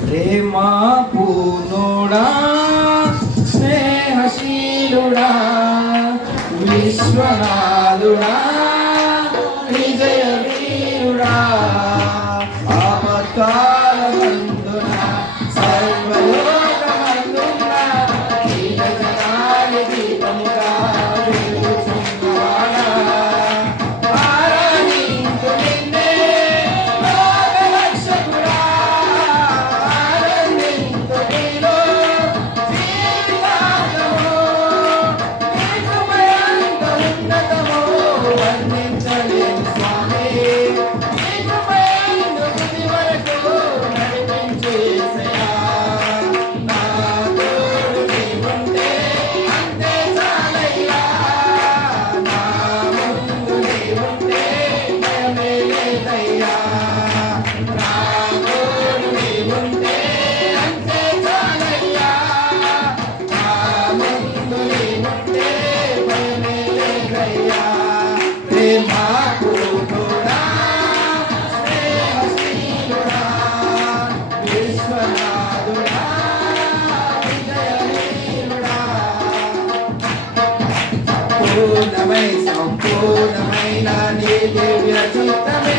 ప్రేమా పూనుడా స్నేహశీలుడా విశ్వనా సంపూర్ణమై సంపూర్ణమైన నీ దివ్య చిత్తమే.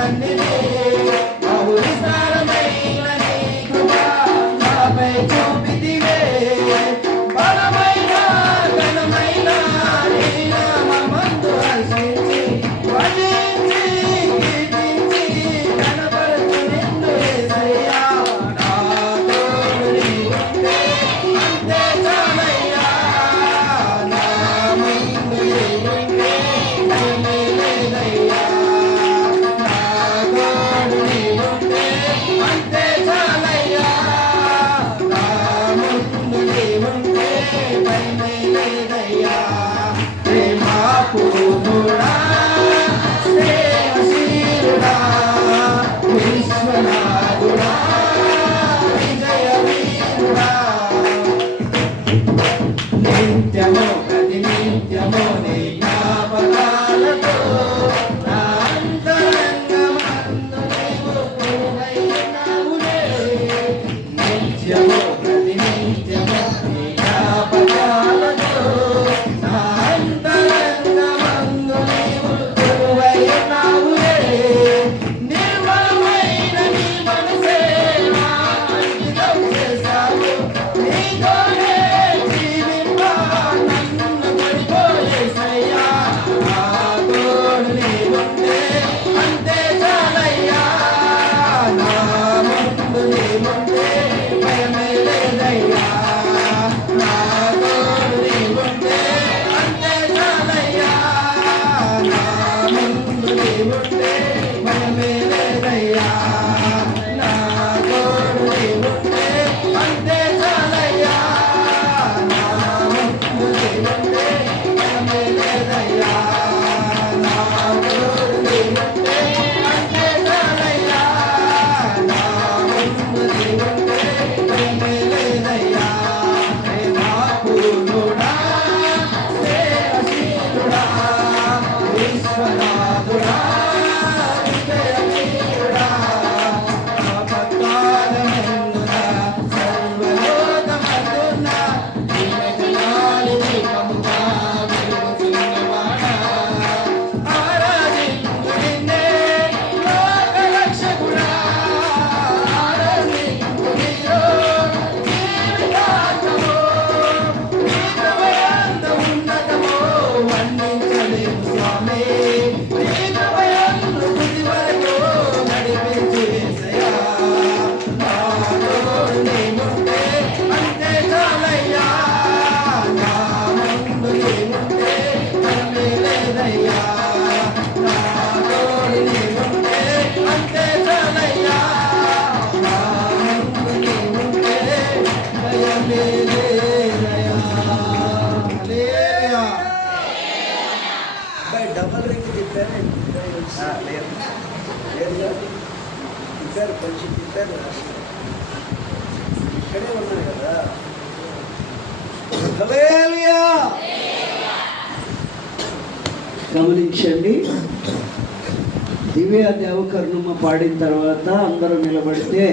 Thank you. లేదు. లేదుగా ఇద్దరు కొంచెం ఇద్దరు ఇక్కడే ఉన్నారు కదా? హల్లెలూయా! గమనించండి. దివ్య దేవకర్ణమ్మ పాడిన తర్వాత అందరూ నిలబడితే